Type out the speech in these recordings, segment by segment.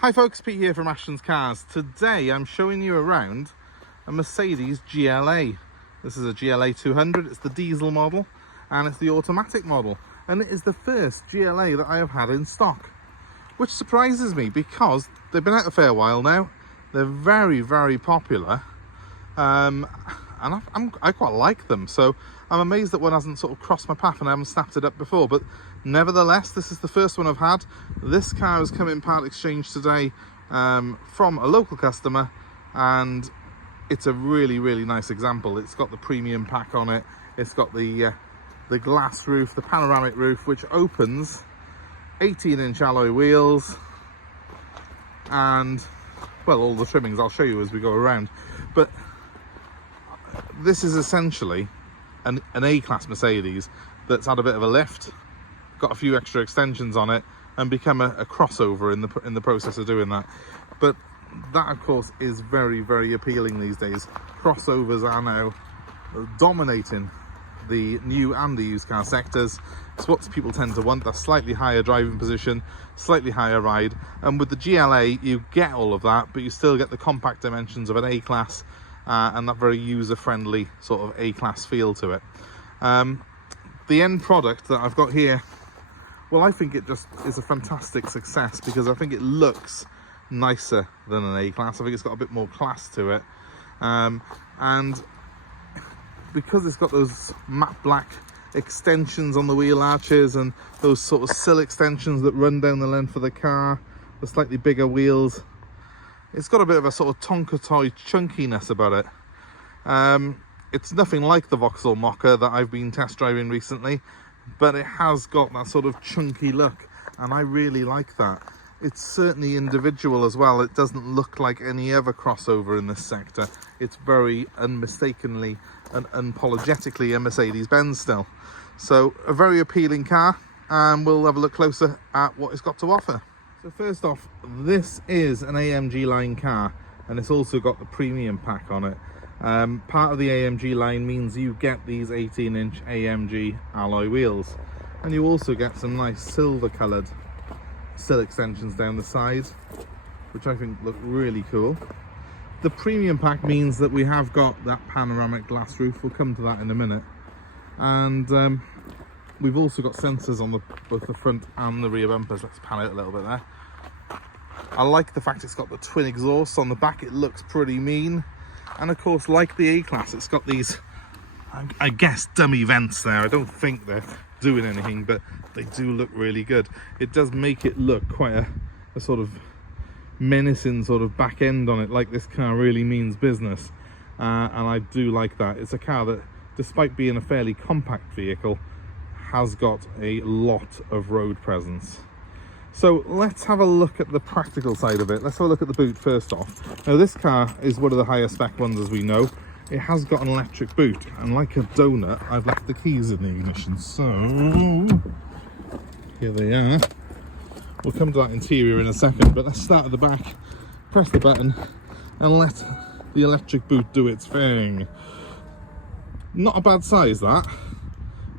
Hi folks, Pete here from Ashton's Cars. Today I'm showing you around a Mercedes GLA. This is a CLA200, it's the diesel model and it's the automatic model. And it is the first GLA that I have had in stock, which surprises me because they've been out a fair while now. They're very, very popular and I quite like them. So I'm amazed that one hasn't sort of crossed my path and I haven't snapped it up before. But nevertheless, this is the first one I've had. This car has come in part exchange today from a local customer, and it's a really, really nice example. It's got the premium pack on it. It's got the glass roof, the panoramic roof, which opens, 18-inch alloy wheels, and well, all the trimmings I'll show you as we go around. But this is essentially an A-class Mercedes that's had a bit of a lift, got a few extra extensions on it, and become a crossover in the process of doing that. But that, of course, is very, very appealing these days. Crossovers are now dominating the new and the used car sectors. It's what people tend to want, that slightly higher driving position, slightly higher ride. And with the GLA, you get all of that, but you still get the compact dimensions of an A-class and that very user-friendly sort of A-class feel to it. The end product that I've got here, well, I think it just is a fantastic success because I think it looks nicer than an A-class. I think it's got a bit more class to it. And because it's got those matte black extensions on the wheel arches and those sort of sill extensions that run down the length of the car, the slightly bigger wheels, it's got a bit of a sort of Tonka toy chunkiness about it. It's nothing like the Vauxhall Mocha that I've been test driving recently, but it has got that sort of chunky look, and I really like that. It's certainly individual as well. It doesn't look like any other crossover in this sector. It's very unmistakably and unapologetically a Mercedes-Benz still. So a very appealing car, and we'll have a look closer at what it's got to offer. So first off, this is an AMG-Line car, and it's also got the premium pack on it. Part of the AMG-Line means you get these 18-inch AMG alloy wheels, and you also get some nice silver-coloured sill extensions down the side, which I think look really cool. The premium pack means that we have got that panoramic glass roof. We'll come to that in a minute. And we've also got sensors on both the front and the rear bumpers. Let's pan out a little bit there. I like the fact it's got the twin exhausts on the back. It looks pretty mean. And of course, like the A-Class, it's got these, I guess, dummy vents there. I don't think they're doing anything, but they do look really good. It does make it look quite a sort of menacing sort of back end on it, like this car really means business. And I do like that. It's a car that, despite being a fairly compact vehicle, has got a lot of road presence. So let's have a look at the practical side of it. Let's have a look at the boot first off. Now this car is one of the higher spec ones, as we know. It has got an electric boot, and like a donut, I've left the keys in the ignition. So here they are. We'll come to that interior in a second, but let's start at the back, press the button, and let the electric boot do its thing. Not a bad size, that.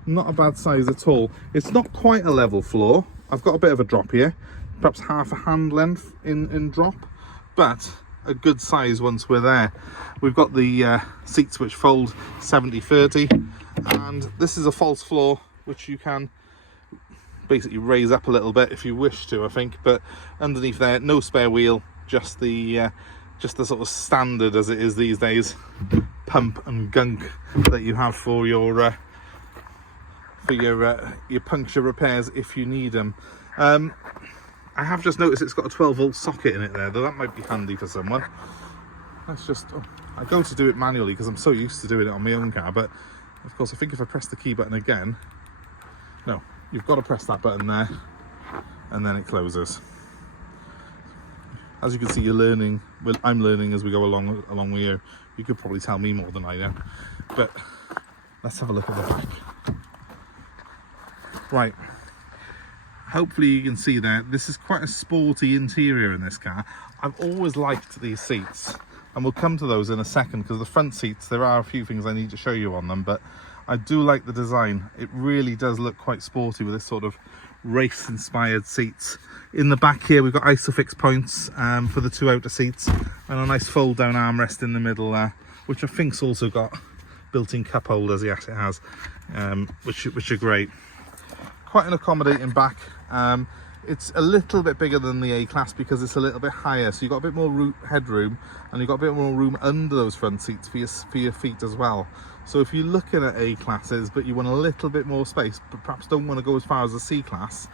Not a bad size at all. It's not quite a level floor. I've got a bit of a drop here, perhaps half a hand length in drop, but a good size once we're there. We've got the seats which fold 70-30, and this is a false floor which you can basically raise up a little bit if you wish to, I think. But underneath there, no spare wheel, just the sort of standard, as it is these days, pump and gunk that you have for your puncture repairs if you need them. I have just noticed it's got a 12-volt socket in it there, though that might be handy for someone. That's just, I go to do it manually because I'm so used to doing it on my own car, but of course I think if I press the key button again, no, you've got to press that button there and then it closes. As you can see, you're learning, well, I'm learning as we go along with you. You could probably tell me more than I know, but let's have a look at the back. Right, hopefully you can see there, this is quite a sporty interior in this car. I've always liked these seats, and we'll come to those in a second, because the front seats, there are a few things I need to show you on them, but I do like the design. It really does look quite sporty with this sort of race inspired seats. In the back here, we've got isofix points for the 2 outer seats, and a nice fold-down armrest in the middle there, which I think's also got built-in cup holders. Yes, it has, which are great. Quite an accommodating back. It's a little bit bigger than the A-Class because it's a little bit higher, so you've got a bit more headroom, and you've got a bit more room under those front seats for your feet as well. So if you're looking at A-Classes but you want a little bit more space, but perhaps don't want to go as far as the C-Class,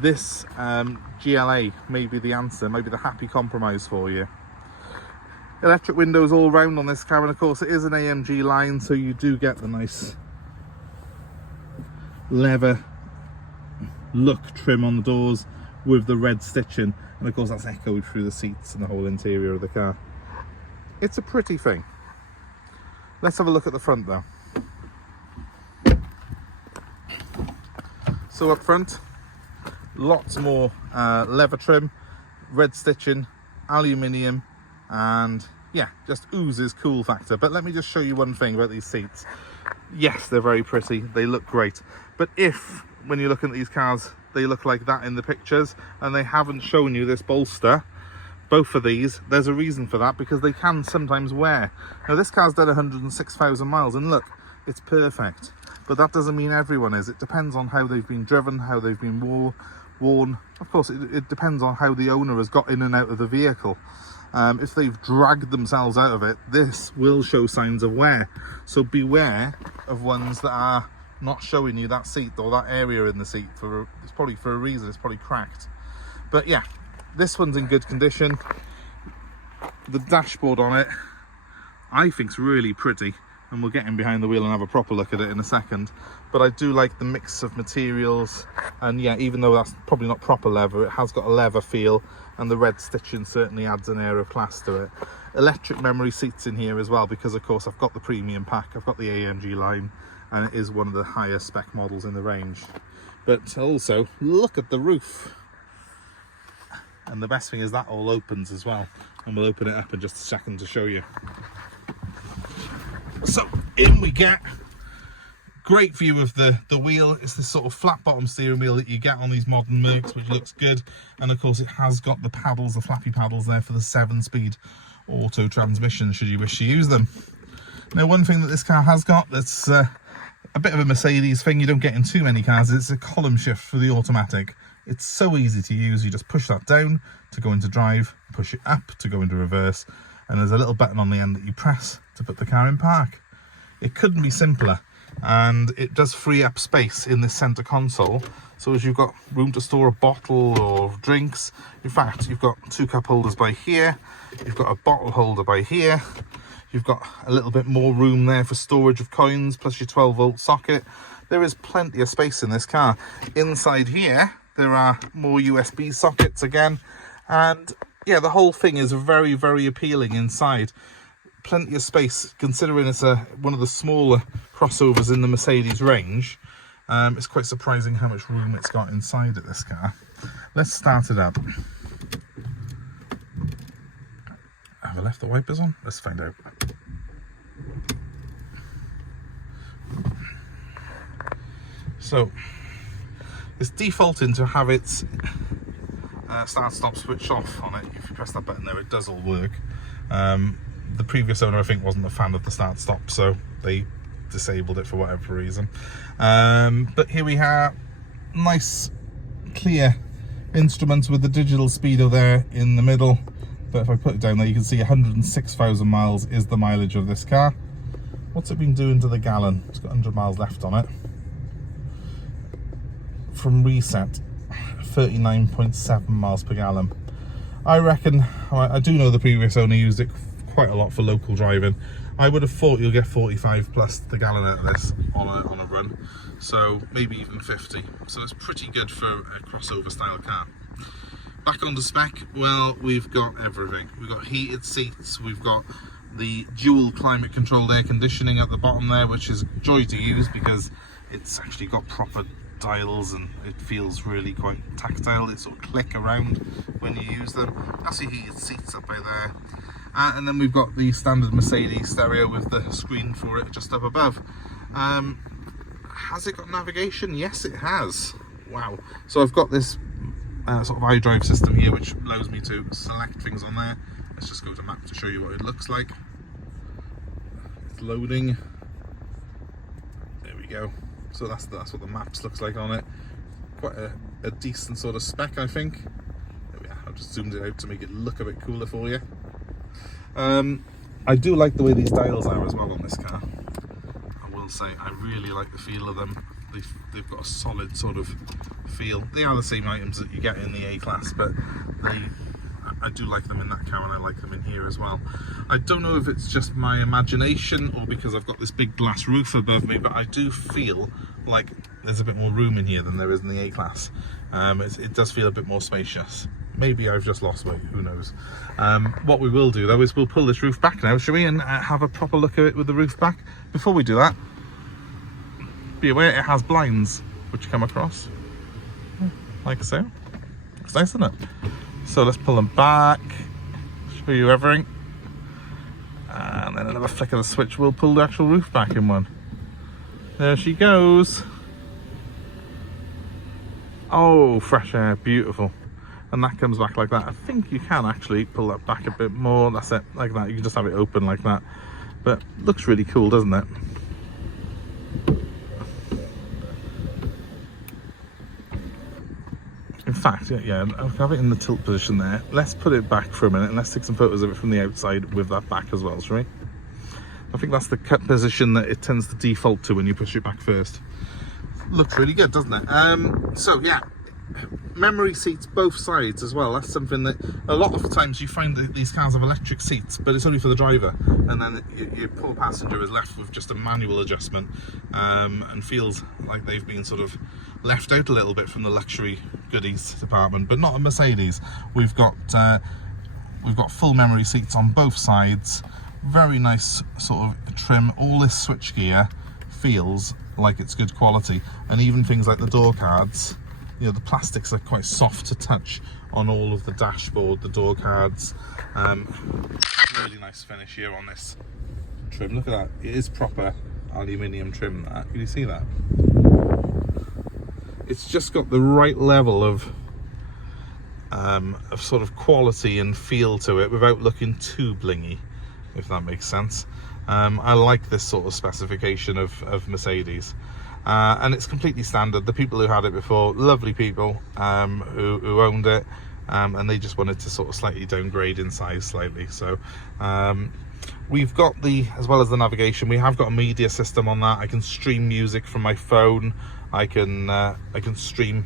this GLA may be the answer, maybe the happy compromise for you. Electric windows all round on this car, and of course it is an AMG-Line, so you do get the nice leather look trim on the doors with the red stitching, and of course that's echoed through the seats and the whole interior of the car. It's a pretty thing. Let's have a look at the front though. So up front, lots more leather trim, red stitching, aluminium, and yeah, just oozes cool factor. But let me just show you one thing about these seats. Yes, they're very pretty, they look great, but if when you're looking at these cars they look like that in the pictures and they haven't shown you this bolster, both of these, there's a reason for that, because they can sometimes wear. Now this car's done 106,000 miles and look, it's perfect, but that doesn't mean everyone is. It depends on how they've been driven, how they've been worn. Of course it depends on how the owner has got in and out of the vehicle. If they've dragged themselves out of it, this will show signs of wear, so beware of ones that are not showing you that seat or that area in the seat. It's probably for a reason, it's probably cracked. But yeah, this one's in good condition. The dashboard on it I think's really pretty, and we'll get in behind the wheel and have a proper look at it in a second. But I do like the mix of materials, and yeah, even though that's probably not proper leather, it has got a leather feel, and the red stitching certainly adds an air of class to it. Electric memory seats in here as well, because of course I've got the premium pack, I've got the AMG-Line, and it is one of the higher spec models in the range. But also, look at the roof. And the best thing is that all opens as well, and we'll open it up in just a second to show you. So in we get. Great view of the wheel. It's this sort of flat bottom steering wheel that you get on these modern Mercs, which looks good. And of course it has got the paddles, the flappy paddles there for the 7-speed auto transmission should you wish to use them. Now one thing that this car has got that's a bit of a Mercedes thing, you don't get in too many cars, it's a column shift for the automatic. It's so easy to use. You just push that down to go into drive, push it up to go into reverse, and there's a little button on the end that you press to put the car in park. It couldn't be simpler, and it does free up space in this center console, so as you've got room to store a bottle or drinks. In fact, you've got 2 cup holders by here, you've got a bottle holder by here, you've got a little bit more room there for storage of coins, plus your 12-volt socket. There is plenty of space in this car. Inside here there are more USB sockets again, and yeah, the whole thing is very, very appealing inside. Plenty of space, considering it's one of the smaller crossovers in the Mercedes range. It's quite surprising how much room it's got inside of this car. Let's start it up. Have I left the wipers on? Let's find out. So it's defaulting to have its start stop switch off on it. If you press that button there, it does all work. The previous owner I think wasn't a fan of the start stop, so they disabled it for whatever reason. But here we have nice clear instruments with the digital speedo there in the middle. But if I put it down there, you can see 106,000 miles is the mileage of this car. What's it been doing to the gallon? It's got 100 miles left on it. From reset, 39.7 miles per gallon. I reckon, I do know the previous owner used it quite a lot for local driving. I would have thought you'll get 45 plus the gallon out of this on a run, so maybe even 50. So it's pretty good for a crossover style car. Back onto spec, well, we've got everything. We've got heated seats, we've got the dual climate controlled air conditioning at the bottom there, which is a joy to use because it's actually got proper dials and it feels really quite tactile. It sort of click around when you use them. That's your heated seats up by there. And then we've got the standard Mercedes stereo with the screen for it just up above. Has it got navigation? Yes, it has. Wow. So I've got this sort of iDrive system here, which allows me to select things on there. Let's just go to map to show you what it looks like. It's loading. There we go. So that's what the maps looks like on it. Quite a decent sort of spec, I think. There we are. I've just zoomed it out to make it look a bit cooler for you. I do like the way these dials are as well on this car. I will say I really like the feel of them. They've got a solid sort of feel. They are the same items that you get in the A-Class, but I do like them in that car, and I like them in here as well. I don't know if it's just my imagination or because I've got this big glass roof above me, but I do feel like there's a bit more room in here than there is in the A-Class. It does feel a bit more spacious. Maybe I've just lost weight, who knows. What we will do though is we'll pull this roof back now, shall we, and have a proper look at it with the roof back. Before we do that, be aware it has blinds which come across like so. Looks nice, isn't it? So let's pull them back, show you everything, and then another flick of the switch will pull the actual roof back in one. There she goes. Oh, fresh air, beautiful. And that comes back like that. I think you can actually pull that back a bit more. That's it, like that. You can just have it open like that. But looks really cool, doesn't it? In fact, yeah, I'll have it in the tilt position there. Let's put it back for a minute and let's take some photos of it from the outside with that back as well, shall we? I think that's the cut position that it tends to default to when you push it back first. Looks really good, doesn't it? So yeah, memory seats both sides as well. That's something that a lot of the times you find that these cars have electric seats, but it's only for the driver, and then your poor passenger is left with just a manual adjustment, and feels like they've been sort of left out a little bit from the luxury goodies department. But not a Mercedes. We've got full memory seats on both sides, very nice sort of trim. All this switchgear feels like it's good quality, and even things like the door cards, you know, the plastics are quite soft to touch on all of the dashboard, the door cards. Really nice finish here on this trim. Look at that, it is proper aluminium trim. That, can you see that? It's just got the right level of sort of quality and feel to it without looking too blingy, if that makes sense. I like this sort of specification of Mercedes, and it's completely standard. The people who had it before, lovely people who owned it, and they just wanted to sort of slightly downgrade in size slightly. So we've got as well as the navigation, we have got a media system on that. I can stream music from my phone. I can stream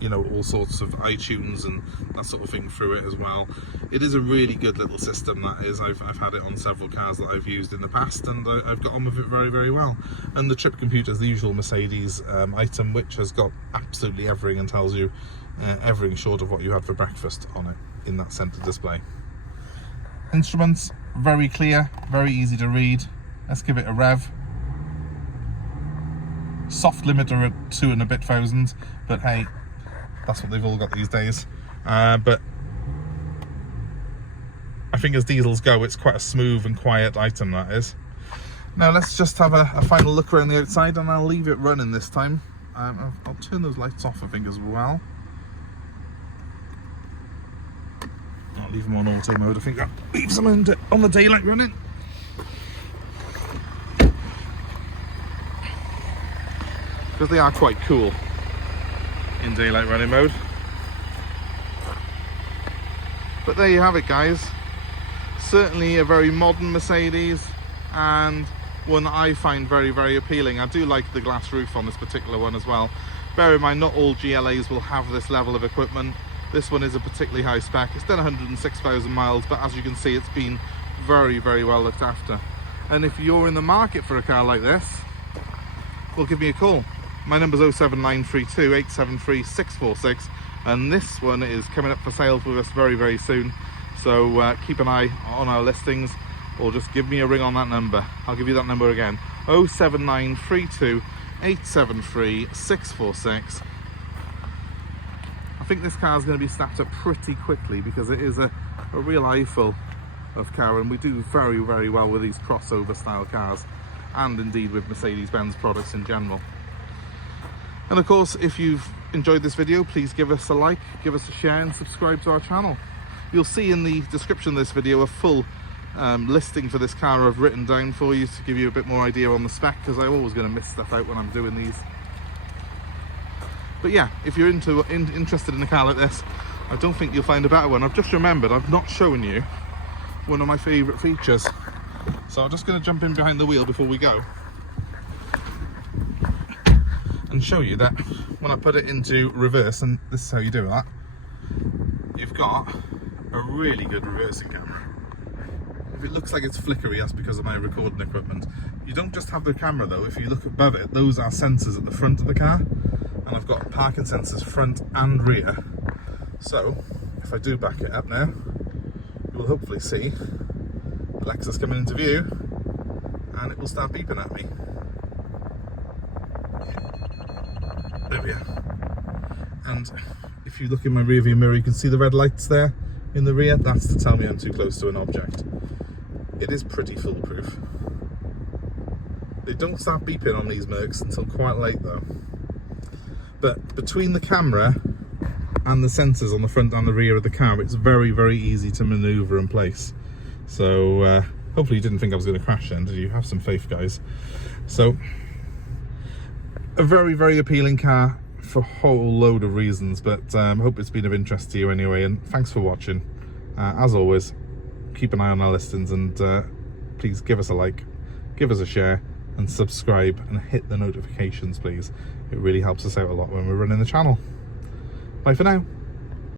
you know, all sorts of iTunes and that sort of thing through it as well. It is a really good little system, that is. I've had it on several cars that I've used in the past, and I've got on with it very, very well. And the trip computer is the usual Mercedes item, which has got absolutely everything and tells you everything short of what you had for breakfast on it in that centre display. Instruments, very clear, very easy to read. Let's give it a rev. Soft limiter at 2 and a bit thousand, but hey, that's what they've all got these days. But I think as diesels go, it's quite a smooth and quiet item, that is. Now let's just have a final look around the outside, and I'll leave it running this time. I'll turn those lights off, I think, as well. I'll leave them on auto mode. I think that leaves them on the daylight running. Because they are quite cool in daylight running mode. But there you have it, guys. Certainly a very modern Mercedes, and one that I find very, very appealing. I do like the glass roof on this particular one as well. Bear in mind, not all GLAs will have this level of equipment. This one is a particularly high spec. It's done 106,000 miles, but as you can see, it's been very, very well looked after. And if you're in the market for a car like this, well, give me a call. My number's 07932 873 646, and this one is coming up for sale with us very, very soon. So keep an eye on our listings, or just give me a ring on that number. I'll give you that number again, 07932 873 646. I think this car is going to be snapped up pretty quickly, because it is a real eyeful of car, and we do very, very well with these crossover style cars, and indeed with Mercedes-Benz products in general. And of course, if you've enjoyed this video, please give us a like, give us a share and subscribe to our channel. You'll see in the description of this video a full listing for this car I've written down for you to give you a bit more idea on the spec, because I'm always going to miss stuff out when I'm doing these. But yeah, if you're interested in a car like this, I don't think you'll find a better one. I've just remembered I've not shown you one of my favourite features. So I'm just going to jump in behind the wheel before we go and show you that when I put it into reverse, and this is how you do that, you've got a really good reversing camera. If it looks like it's flickery, that's because of my recording equipment. You don't just have the camera though. If you look above it, those are sensors at the front of the car, and I've got parking sensors front and rear. So if I do back it up now, you will hopefully see the Lexus coming into view, and it will start beeping at me. There we are. And if you look in my rear view mirror, you can see the red lights there in the rear. That's to tell me I'm too close to an object. It is pretty foolproof. They don't start beeping on these Mercs until quite late though. But between the camera and the sensors on the front and the rear of the car, it's very, very easy to maneuver and place. So hopefully you didn't think I was going to crash then, did you? Have some faith, guys. So a very, very appealing car for a whole load of reasons, but I hope it's been of interest to you anyway, and thanks for watching. As always, keep an eye on our listings, and please give us a like, give us a share and subscribe, and hit the notifications please. It really helps us out a lot when we're running the channel. Bye for now.